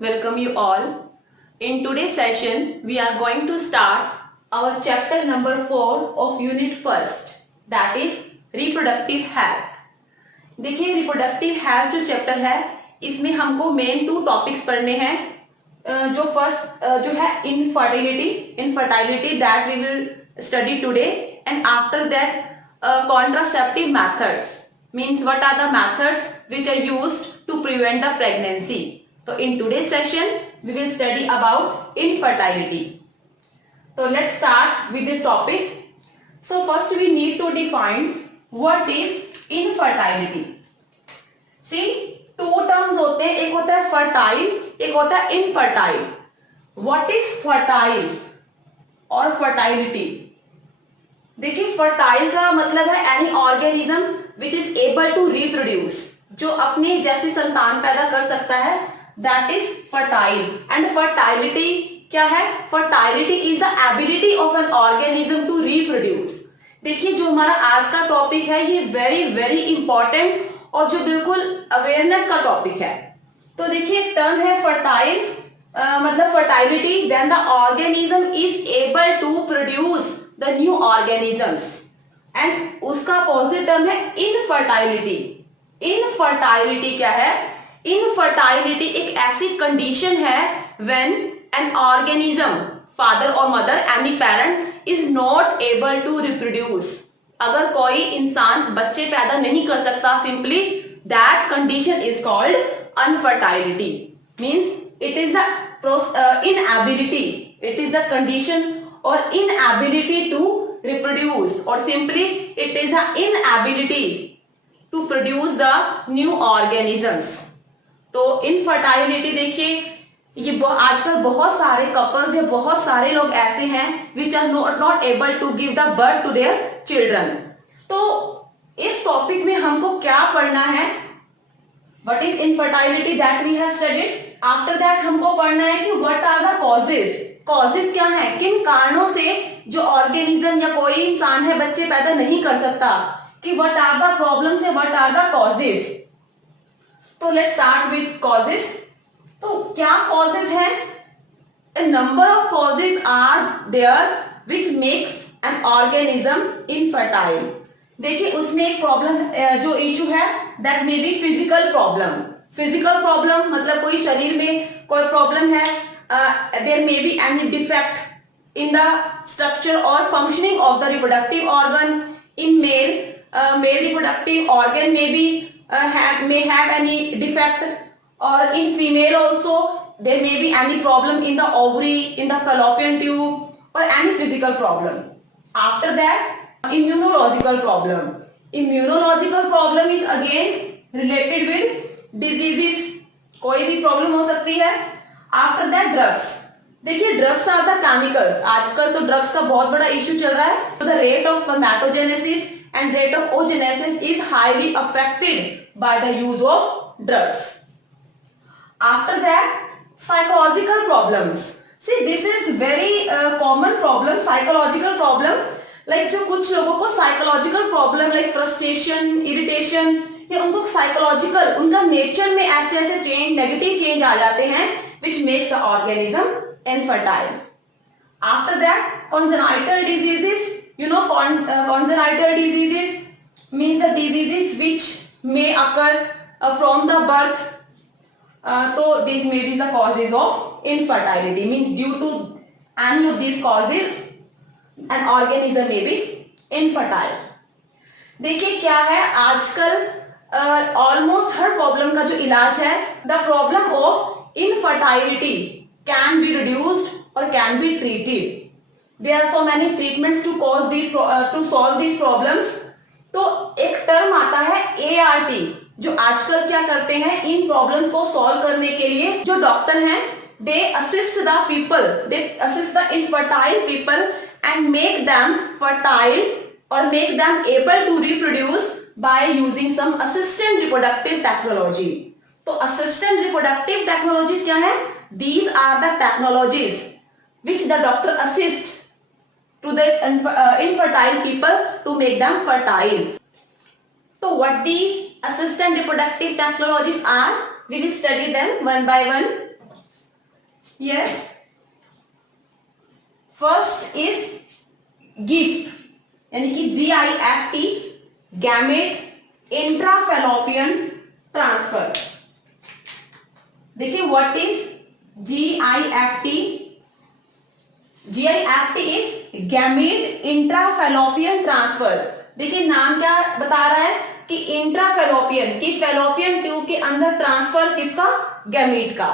welcome you all. In today's session, we are going to start our chapter number 4 of unit first, that is reproductive health. देखिए reproductive health जो chapter है इसमें हमको main 2 topics पढ़ने हैं। जो first जो है infertility that we will study today and after that contraceptive methods means what are the methods which are used to prevent the pregnancy. So in today's session we will study about infertility. So let's start with this topic. So first we need to define what is infertility. See, two terms होते हैं, एक होता है fertile, एक होता है infertile. What is fertile और fertility? देखिए फर्टाइल का मतलब है any organism which is able to reproduce, जो अपने जैसी संतान पैदा कर सकता है, that is fertile. And fertility क्या है? Fertility is the ability of an organism to reproduce. देखिए जो हमारा आज का टॉपिक है ये वेरी वेरी इंपॉर्टेंट और जो बिल्कुल अवेयरनेस का टॉपिक है. तो देखिए टर्म है फर्टाइल, मतलब fertility when the organism is able to produce the new organisms. And उसका अपोजिट टर्म है इनफर्टाइलिटी. इनफर्टाइलिटी क्या है? इनफर्टाइलिटी एक ऐसी कंडीशन है व्हेन एन ऑर्गेनिज्म, फादर और mother, any parent is not able to reproduce. अगर कोई इंसान बच्चे पैदा नहीं कर सकता, simply that condition is called unfertility. Means it is the inability, it is the condition or inability to reproduce, or simply it is an inability to produce the new organisms. तो infertility देखिए ये आजकल बहुत सारे couples या बहुत सारे लोग ऐसे हैं which are not able to give the birth to their children. तो इस टॉपिक में हमको क्या पढ़ना है? What is infertility that we have studied. After that हमको पढ़ना है कि what are the causes. Causes क्या है? किन कारणों से जो ऑर्गेनिज्म या कोई इंसान है बच्चे पैदा नहीं कर सकता, कि व्हाट आर द प्रॉब्लम्स है, व्हाट आर द कॉजेस. तो लेट्स स्टार्ट विद कॉजेस. तो क्या कॉजेस हैं? A number of causes are there which makes an organism infertile. देखिए उसमें एक प्रॉब्लम जो इशू है that may be physical problem. Physical problem मतलब कोई शरीर में कोई प्रॉब्लम है, there may be any defect in the structure or functioning of the reproductive organ. In male, male reproductive organ may have any defect, or in female also there may be any problem in the ovary, in the fallopian tube, or any physical problem. After that, immunological problem. Immunological problem is again related with diseases. कोई भी problem हो सकती है. After that drugs. देखिए drugs are the chemicals. आजकल तो drugs का बहुत बड़ा इश्यू चल रहा है. The rate of spermatogenesis and rate of oogenesis is highly affected by the use of drugs. After that psychological problems. See this is very common problem, psychological problem. Like जो कुछ लोगों को psychological problem like frustration, irritation, या उनको psychological उनका nature में ऐसे ऐसे चेंज, नेगेटिव चेंज आ जाते हैं which makes the organism infertile. After that, congenital diseases. You know, congenital diseases means the diseases which may occur from the birth. So these may be the causes of infertility. Means due to any of these causes, an organism may be infertile. देखिए क्या है आजकल almost हर problem का जो इलाज है, the problem of infertility can be reduced or can be treated. There are so many treatments to cause these to solve these problems. तो एक टर्म आता है ART, जो आजकल क्या करते हैं इन प्रॉब्लम्स को सॉल्व करने के लिए जो डॉक्टर हैं they assist the people, they assist the infertile people and make them fertile or make them able to reproduce by using some assisted reproductive technology. तो असिस्टेंट रिप्रोडक्टिव टेक्नोलॉजीज क्या है? These are the technologies which the doctor assist to the infertile people to make them fertile. तो what these assistant reproductive technologies are, we will study them one by one. Yes, first is gift, यानी कि GIFT, gamete intrafallopian transfer. देखिए what is GIFT? GIFT is gamete intrafallopian transfer. देखिए नाम क्या बता रहा है कि इंट्राफैलोपियन, कि फैलोपियन ट्यूब के अंदर ट्रांसफर किसका? गैमेट का।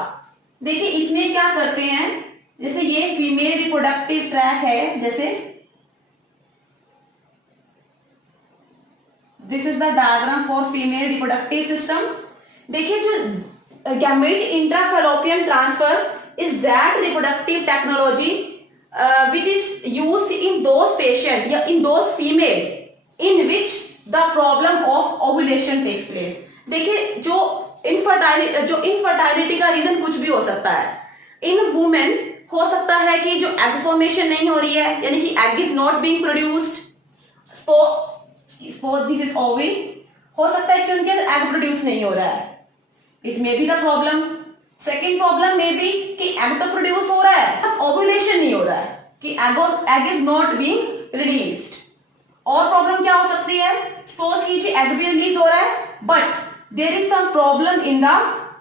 देखिए इसमें क्या करते हैं, जैसे ये फीमेल रिप्रोडक्टिव ट्रैक है, जैसे this is the diagram for female reproductive system. देखिए जो gamete intrafallopian transfer is that reproductive technology which is used in those patient या in those female in which the problem of ovulation takes place। देखिए जो इनफर्टाइलिटी का reason कुछ भी हो सकता है। इन वुमेन हो सकता है कि जो एग फॉर्मेशन नहीं हो रही है, यानी कि egg is not being produced, this is ovary, हो सकता है कि उनके अंदर एग प्रोड्यूस नहीं हो रहा है, it may be the problem. Second problem में भी कि एग तो प्रोड्यूस हो रहा है, ओव्यूलेशन नहीं हो रहा है, कि egg is not being released. और प्रॉब्लम क्या हो सकती है, सपोज कीजिए एग भी रिलीज हो रहा है but there is some problem in the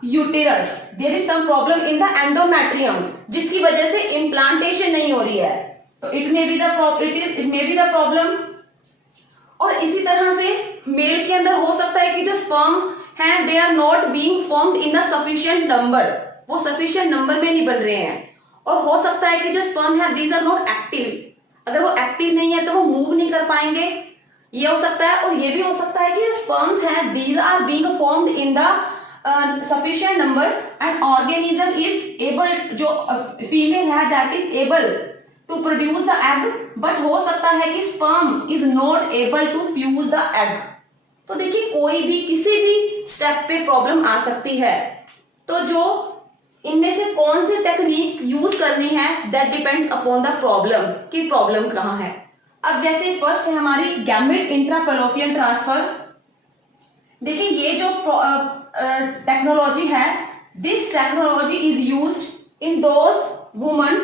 uterus, there is some problem in the endometrium, जिसकी वजह से इम्प्लांटेशन नहीं हो रही है, तो it may be the problem. और इसी तरह से मेल के अंदर हो सकता है कि जो स्पर्म हैं they are not being formed in a sufficient number, वो सफिशिएंट नंबर में नहीं बन रहे हैं। और हो सकता है कि जो स्पर्म है दीज आर नॉट एक्टिव, अगर वो एक्टिव नहीं है तो वो मूव नहीं कर पाएंगे, ये हो सकता है। और ये भी हो सकता है कि स्पर्म्स हैं these are being formed in the sufficient number and organism is able, जो फीमेल है that is able to produce the egg, but हो सकता है कि sperm is not able to fuse the egg. तो देखिए कोई भी किसी भी स्टेप पे प्रॉब्लम आ सकती है, तो जो इनमें से कौन सी टेक्निक यूज करनी है that depends upon the problem, कि प्रॉब्लम कहां है। अब जैसे फर्स्ट है हमारी गैमेट इंट्राफैलोपियन ट्रांसफर। देखिए ये जो टेक्नोलॉजी है, this technology is used in those woman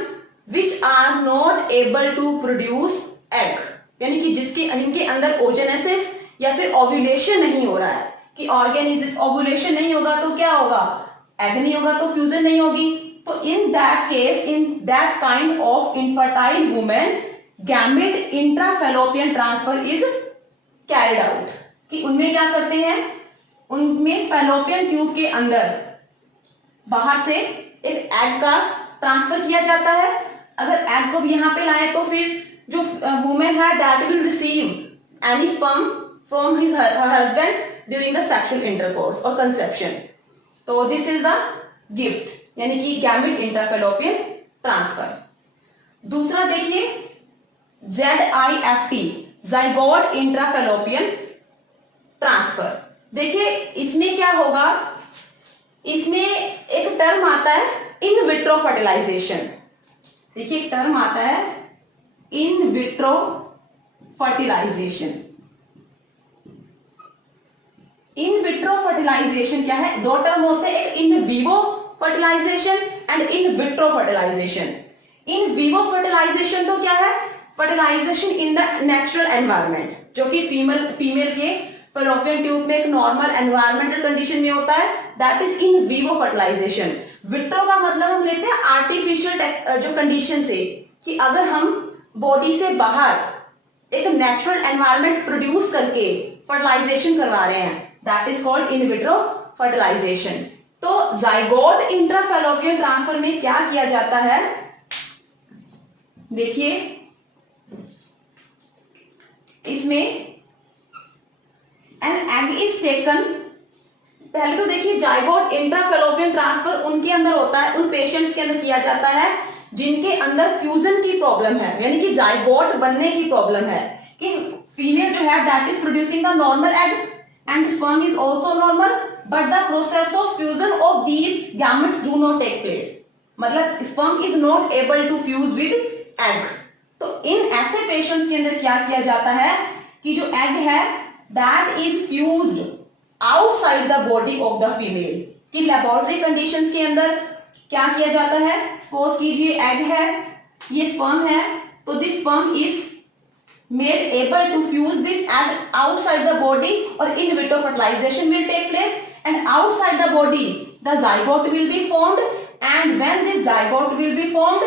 which are not able to produce egg, यानी कि इनके अंदर ओजेनेसिस या फिर ओव्यूलेशन नहीं हो रहा है, कि ऑर्गेनिज्म ओव्यूलेशन नहीं होगा तो क्या होगा, एग नहीं होगा तो फ्यूजन नहीं होगी। तो in that case, in that kind of infertile women, gamete intrafallopian transfer is carried out, कि उनमें क्या करते हैं, उनमें फैलोपियन ट्यूब के अंदर बाहर से एक एग का ट्रांसफर किया जाता है। अगर एग को यहां पे लाए तो फिर जो वुमेन है that will receive any sperm from his husband during the sexual intercourse और कंसेप्शन। तो दिस इज द गिफ्ट, यानी कि गैमेट इंट्राफैलोपियन ट्रांसफर। दूसरा देखिए ZIFT, ज़ाइगोट इंट्राफैलोपियन ट्रांसफर। देखिए इसमें क्या होगा, इसमें एक टर्म आता है इन विट्रो फर्टिलाइजेशन। देखिए एक टर्म आता है in vitro fertilization. In vitro fertilization क्या है, दो टर्म होते हैं, एक in vivo fertilization and in vitro fertilization. In vivo fertilization तो क्या है, fertilization in the natural environment, जो कि फीमेल के फैलोपियन ट्यूब में एक नॉर्मल एनवायरमेंटल कंडीशन में होता है, that is in vivo fertilization. Vitro का मतलब हम लेते हैं आर्टिफिशियल जो कंडीशन से, कि अगर हम बॉडी से बाहर एक नेचुरल एनवायरमेंट प्रोड्यूस करके फर्टिलाइजेशन करवा रहे हैं, that is called in vitro fertilization. तो ज़ाइगोट इंट्राफैलोपियन ट्रांसफर में क्या किया जाता है, देखिए इसमें एन एग इज टेकन, पहले तो देखिए जाइगोट इंट्राफैलोपियन ट्रांसफर उनके अंदर होता है, उन पेशेंट्स के अंदर किया जाता है जिनके अंदर फ्यूजन की प्रॉब्लम है, यानी कि जाइगोट बनने की प्रॉब्लम है, कि फीमेल जो है that is producing the normal egg and sperm is also normal, but the process of fusion of these gametes do not take place, मतलब sperm is not able to fuse with egg. तो इन ऐसे patients के अंदर क्या किया जाता है कि जो एग है that is fused outside the body of the female, कि लेबोरेटरी कंडीशंस के अंदर क्या किया जाता है, सपोज कीजिए एग है, ये स्पर्म है, तो this sperm is made able to fuse this egg outside the body or in vitro fertilization will take place, and outside the body the zygote will be formed, and when this zygote will be formed,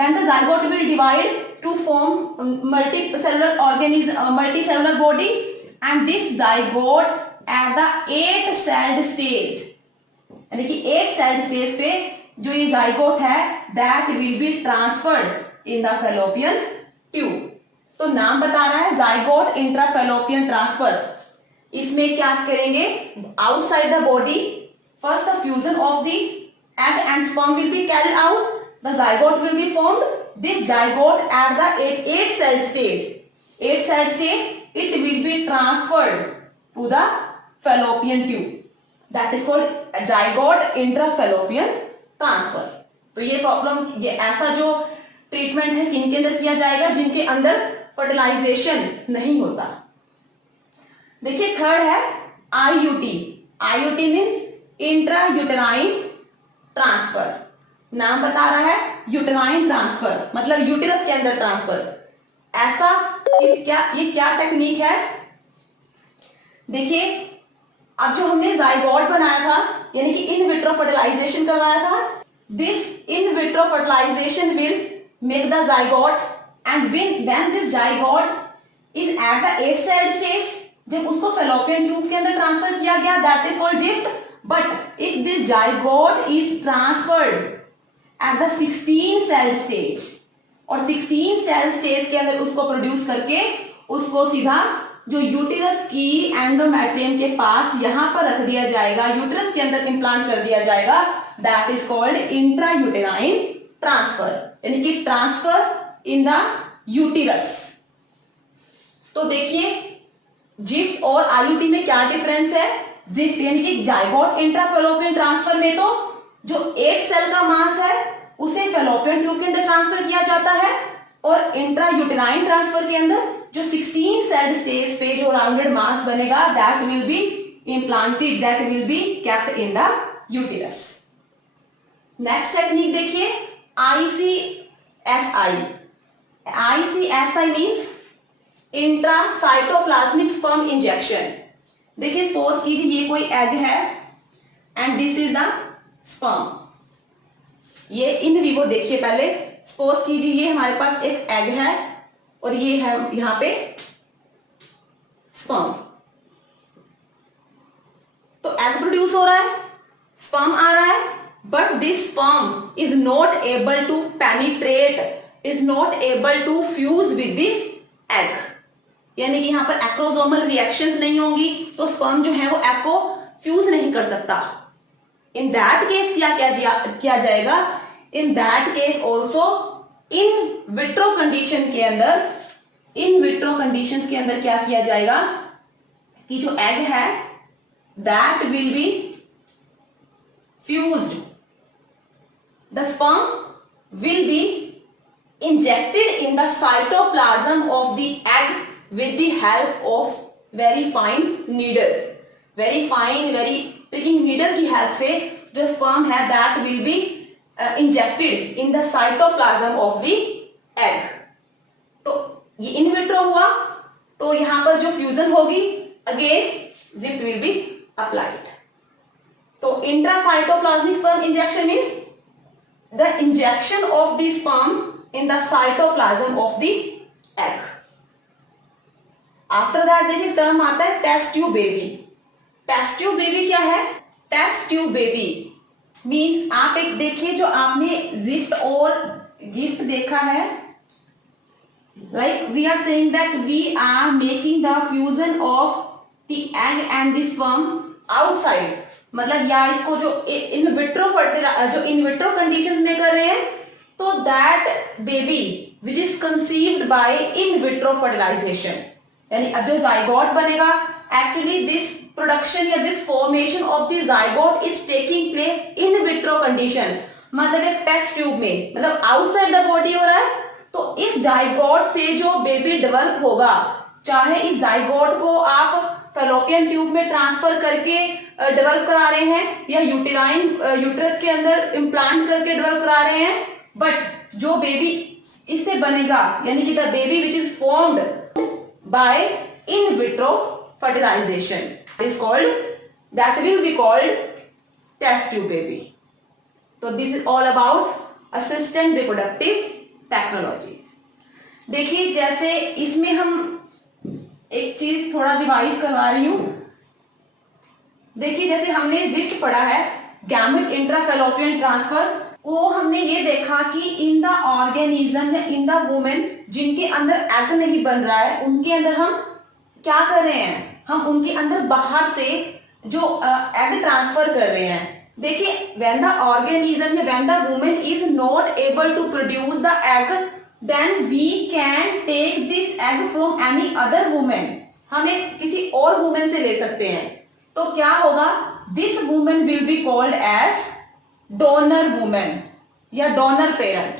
when the zygote will divide to form multicellular organism, multicellular body, and this zygote at the 8 celled stage, यानी कि 8 celled stage पे जो ये zygote है that will be transferred in the fallopian tube. तो नाम बता रहा है जाइगोट इंट्राफेलोपियन ट्रांसफर। इसमें क्या करेंगे, outside the body first the fusion of the egg and sperm will be carried out, the zygote will be formed, this zygote at the 8 cell stage it will be transferred to the fallopian tube, that is called zygote intrafallopian transfer. तो ये problem, ये ऐसा जो treatment है किनके अंदर किया जाएगा, जिनके अंदर फर्टिलाइजेशन नहीं होता। देखिए थर्ड है IUT. IUT means intra uterine transfer. नाम बता रहा है यूटेराइन ट्रांसफर, मतलब यूटेरस के अंदर ट्रांसफर। ऐसा ये क्या टेक्निक है, देखिए अब जो हमने जाइगोट बनाया था यानी कि इन विट्रो फर्टिलाइजेशन करवाया था, this in vitro fertilization will make the zygote, and when this zygote is at the 8 cell stage, जब उसको fallopian tube के अंदर ट्रांसफर किया गया, that is called gift. But if this zygote is transferred at the 16 cell stage, और 16 cell stage के अंदर उसको प्रोड्यूस करके उसको सीधा जो यूटेरस की एंडोमेट्रियम के पास यहां पर रख दिया जाएगा, यूटेरस के अंदर इंप्लांट कर दिया जाएगा, that is called intrauterine transfer, यानी कि ट्रांसफर इन द यूटेरस। तो देखिए जिफ्ट और आईयूटी में क्या डिफरेंस है। जिफ्ट यानी कि जाइगोट इंट्राफेलोपियन ट्रांसफर में तो जो 8 सेल का मास है उसे फेलोपियन ट्यूब के अंदर ट्रांसफर किया जाता है, और इंट्रायूटेराइन ट्रांसफर के अंदर जो 16 सेल स्टेज पे जो राउंडेड मास बनेगा that will B implanted, that will be kept in the uterus. Next technique देखिए ICSI। ICSI means intracytoplasmic sperm injection. देखिए सपोज कीजिए ये कोई एग है and this is the sperm. ये इन विवो देखिए पहले, सपोज कीजिए ये हमारे पास एक एग है और ये है यहां पे स्पर्म। तो एग प्रोड्यूस हो रहा है, स्पर्म आ रहा है, but this sperm is not able to penetrate, is not able to fuse with this egg, यानी कि यहां पर एक्रोसोमल रिएक्शंस नहीं होंगी, तो स्पर्म जो है वो एग को फ्यूज नहीं कर सकता। इन दैट केस किया जाएगा, इन that case also in vitro condition के अंदर, इन विट्रो कंडीशंस के अंदर क्या किया जाएगा कि जो एग है that will B fused, the sperm will be injected in the cytoplasm of the egg with the help of very fine needles, very fine very pricking needle की help से जो sperm है that will be injected in the cytoplasm of the egg। तो ये in vitro हुआ, तो यहां पर जो फ्यूजन होगी again zift will be applied। तो intracytoplasmic sperm injection means the injection of the sperm in the cytoplasm of the egg। After that देखिए टर्म आता है test tube baby. Test tube baby क्या है, टेस्ट ट्यूब बेबी मीन्स आप एक देखिए जो आपने जिफ्ट और गिफ्ट देखा है, like we are saying that we are making the fusion of the egg and the sperm outside, मतलब या इसको जो इन विट्रो कंडीशंस में कर रहे हैं, तो that baby which is conceived by in vitro fertilization, यानी अब जो जाइगोट बनेगा एक्चुअली दिस प्रोडक्शन या this formation of the zygote is taking place in vitro condition, मतलब एक टेस्ट ट्यूब में, मतलब आउटसाइड द बॉडी हो रहा है। तो इस जाइगोट से जो बेबी डेवलप होगा, चाहे इस जाइगोट को आप फेलोपियन ट्यूब में ट्रांसफर करके डेवलप करा रहे हैं या यूटेराइन यूट्रस के अंदर इम्प्लांट करके डेवलप करा रहे हैं, बट जो बेबी इससे बनेगा यानी कि the baby which is formed by in vitro fertilisation is called, that will be called test tube baby. तो this is all about assistant reproductive technologies. देखिए जैसे इसमें हम एक चीज थोड़ा रिवाइज करवा रही हूं. देखिए जैसे हमने जिस्ट पढ़ा है गैमेट इंट्राफेलोपियन ट्रांसफर, वो हमने ये देखा कि इन द ऑर्गेनिज्म या इन द वुमेन जिनके अंदर एग नहीं बन रहा है उनके अंदर हम क्या कर रहे हैं, हम उनके अंदर बाहर से जो एग ट्रांसफर कर रहे हैं. देखिए व्हेन द ऑर्गेनिज्म या when the women is not able to produce the egg, then we can take this egg from any other women. हम एक किसी और वुमेन से ले सकते हैं. तो क्या होगा, this women will be called as donor women या डोनर पेरेंट.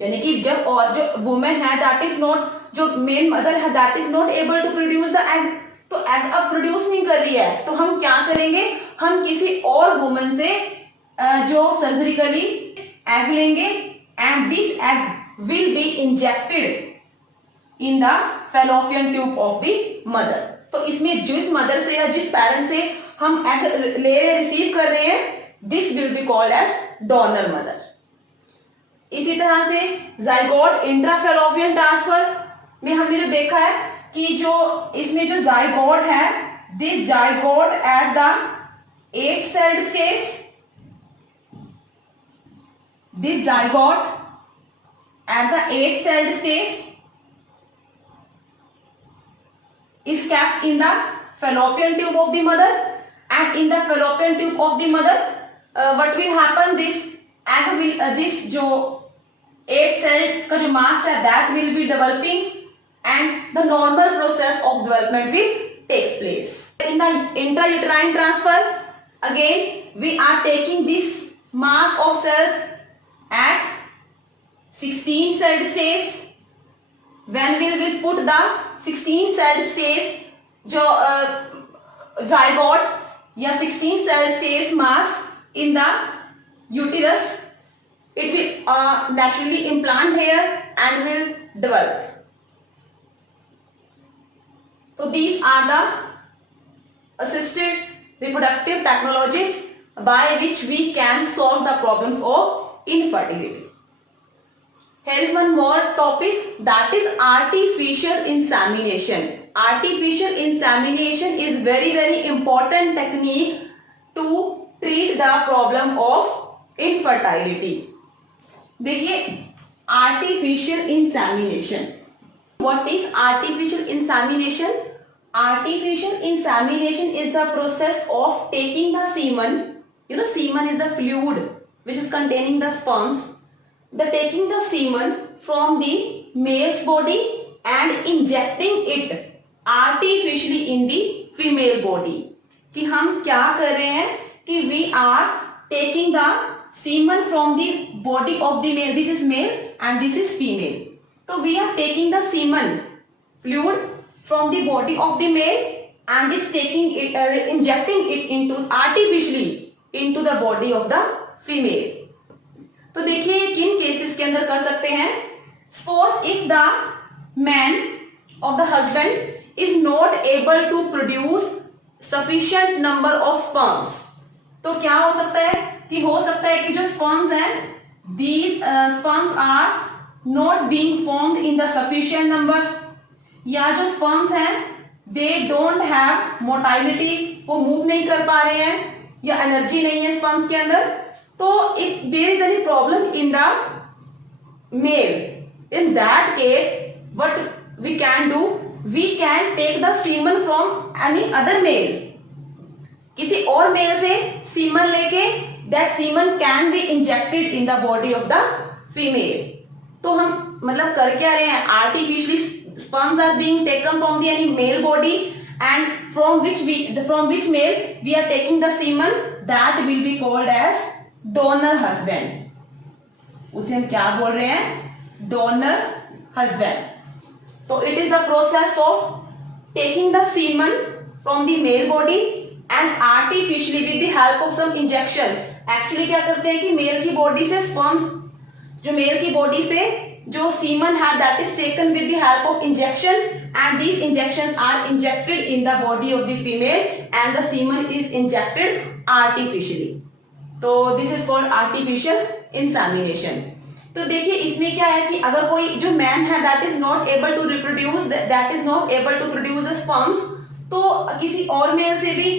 यानी कि जब और जो वुमेन है दैट इज नॉट, जो मेन मदर है that is not able to produce the egg, तो एग अब प्रोड्यूस नहीं कर रही है, तो हम क्या करेंगे, हम किसी और वुमेन से जो सर्जरिकली एग लेंगे and this egg will be injected in the fallopian tube of the mother. तो इसमें जिस मदर से या जिस पेरेंट से हम एग ले रिसीव कर रहे हैं, this will be called as donor mother. इसी तरह से जाइगोट इंट्राफेलोपियन ट्रांसफर में हमने जो देखा है कि जो इसमें जो जाइगोट है, this zygote at the 8 sailed stage, this zygote at the 8 sailed stage is kept in the fallopian tube of the mother, and in the fallopian tube of the mother what will happen, this egg will this जो 8 cell का जो mass है that will be developing and the normal process of development will takes place. In the intrauterine transfer again we are taking this mass of cells at 16 cell stage. When will we put the 16 cell stage जो zygote या 16 cell stage mass in the uterus, it will naturally implant here and will develop. So these are the assisted reproductive technologies by which we can solve the problems of infertility. Here is one more topic, that is artificial insemination. Artificial insemination is very important technique to treat the problem of infertility. देखिए artificial insemination. What is artificial insemination? Artificial insemination is the process of taking the semen. You know, semen is the fluid which is containing the sperms. The taking the semen from the male's body and injecting it artificially in the female body. कि हम क्या कर रहे हैं कि we are taking the semen from the body of the male. This is male and this is female. So we are taking the semen fluid from the body of the male and is taking it injecting it into artificially into the body of the female. तो देखिए ये किन cases के अंदर कर सकते हैं. Suppose if the man of the husband is not able to produce sufficient number of sperms, तो क्या हो सकता है कि हो सकता है कि जो स्पर्म्स हैं, these sperms are not being formed in the sufficient number, या जो स्पर्म्स हैं दे डोंट हैव मोटाइलिटी, वो मूव नहीं कर पा रहे हैं या एनर्जी नहीं है स्पर्म्स के अंदर. So if there is any problem in the male, in that case what we can do, we can take the semen from any other male. किसी और मेल से semen लेके that semen can be injected in the body of the female. तो हम मतलब कर क्या रहे हैं, artificially sperms are being taken from the any male body and from which male we are taking the semen, that will be called as donor husband. उसे हम क्या बोल रहे हैं, डोनर हस्बैंड. तो it is the process of taking the semen from the male body and artificially with the help of some injection. Actually क्या करते हैं कि मेल की बॉडी से sperms, जो मेल की बॉडी से जो सीमन है that is taken with the help of injection and these injections are injected in the body of the female and the semen is injected artificially. तो this is called artificial insemination. तो देखिए इसमें क्या है कि अगर कोई जो मैन है that is not able to reproduce, that is not able to produce the sperms, तो किसी और मेल से भी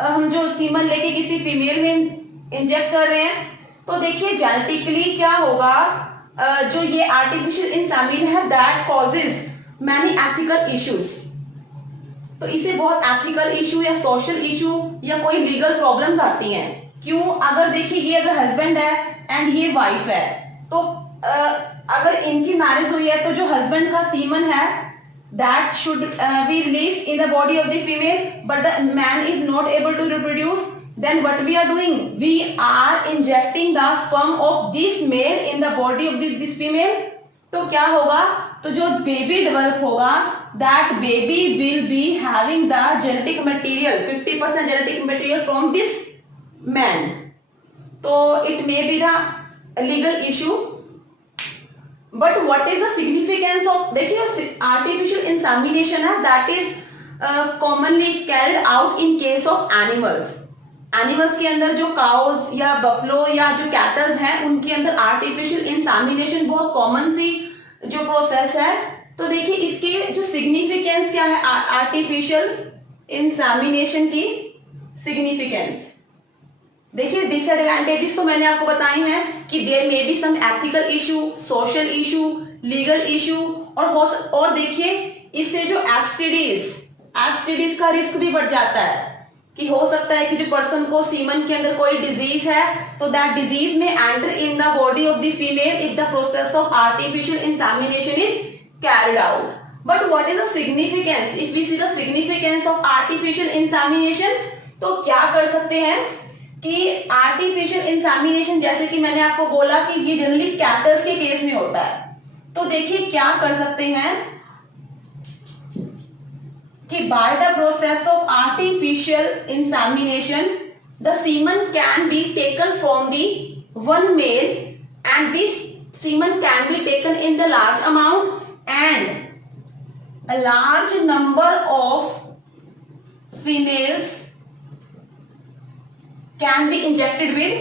हम जो सीमन लेके किसी फीमेल में इंजेक्ट कर रहे हैं, तो देखिए जेनेटिकली क्या होगा, जो ये आर्टिफिशियल इंसेमिनेशन है that causes many ethical issues. तो इसे बहुत एथिकल इशू या सोशल इशू या कोई लीगल प्रॉब्लम्स आती हैं. क्यों? अगर देखिए ये अगर हस्बैंड है एंड ये वाइफ है, तो अगर इनकी मैरिज हुई है तो जो हस्बैंड का सीमन है that should be released in the body of the female, but the man is not able to reproduce, then what we are doing, we are injecting the sperm of this male in the body of this female. तो क्या होगा, तो जो baby develop होगा that baby will be having the genetic material 50% genetic material from this man. तो it may be the legal issue. But what is the significance of, देखिए artificial insemination है that is commonly carried out in case of animals. Animals के अंदर जो cows या buffalo या जो cattle हैं उनके अंदर artificial insemination बहुत common सी जो process है. तो देखिए इसकी जो significance क्या है artificial insemination की significance. देखिए डिसएडवांटेजेस तो मैंने आपको बताई हैं कि there may be some ethical issue, social issue, legal issue और देखिए इससे जो एसटीडीज का रिस्क भी बढ़ जाता है कि हो सकता है कि जो पर्सन को सीमन के अंदर कोई डिजीज है तो दैट डिजीज में enter in the body of the female if the process of artificial insemination is carried out. But what is the significance, if we see the significance of artificial insemination, तो क्या कर सकते हैं कि artificial insemination जैसे कि मैंने आपको बोला कि ये जनरली कैटल्स के केस में होता है. तो देखिए क्या कर सकते हैं कि by the process of artificial insemination the semen can be taken from the one male and this semen can be taken in the large amount and a large number of females can be injected with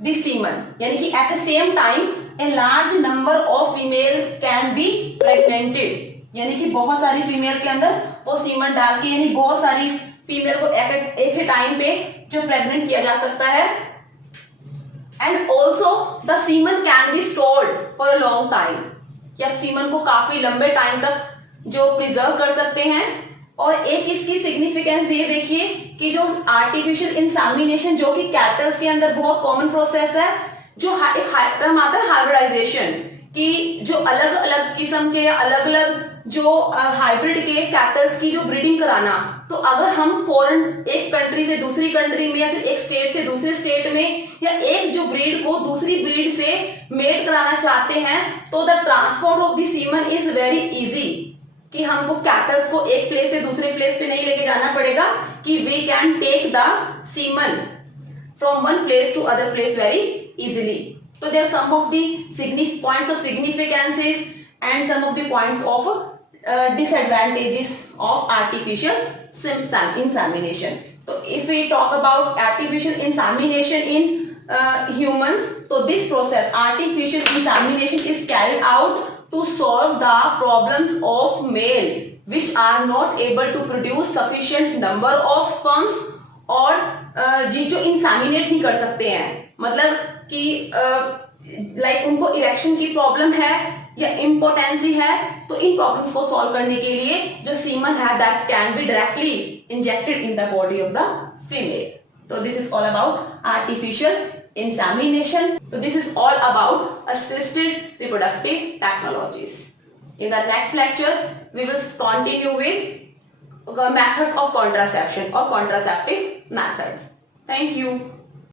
the semen. यानी कि at the same time a large number of female can be pregnanted. यानी कि बहुत सारी female के अंदर वो semen डाल के यानी बहुत सारी फीमेल को एक ही टाइम पे जो प्रेग्नेंट किया जा सकता है. And also the semen can be stored for a long time. कि आप सीमन को काफी लंबे टाइम तक जो प्रिजर्व कर सकते हैं. और एक इसकी सिग्निफिकेंस ये देखिए कि जो आर्टिफिशियल इंसेमिनेशन जो कि कैटल्स के अंदर बहुत कॉमन प्रोसेस है, जो एक टर्म आता है हाइब्रिडाइजेशन, कि जो अलग अलग किस्म के या अलग अलग जो हाइब्रिड के कैटल्स की जो ब्रीडिंग कराना. तो अगर हम फॉरेन एक कंट्री से दूसरी कंट्री में या फिर एक स्टेट से दूसरे स्टेट में या एक जो ब्रीड को दूसरी ब्रीड से मेट कराना चाहते हैं तो the transport of the semen is very easy. कि हमको कैटल्स को एक प्लेस से दूसरे प्लेस पे नहीं लेके जाना पड़ेगा, कि we can take the semen from one place to other place very easily. तो there some of the points of significances and some of the points of disadvantages of artificial insemination. तो if we talk about artificial insemination in humans, तो this process artificial insemination is carried out to solve the problems of male which are not able to produce sufficient number of sperms और जो inseminate नहीं कर सकते हैं, मतलब कि like उनको इरेक्शन की प्रॉब्लम है या इम्पोटेंसी है, तो इन प्रॉब्लम्स को सॉल्व करने के लिए जो सीमन है that can be directly injected in the body of the female. तो this is all about artificial insemination. So this is all about assisted reproductive technologies. In the next lecture, we will continue with methods of contraception or contraceptive methods. Thank you.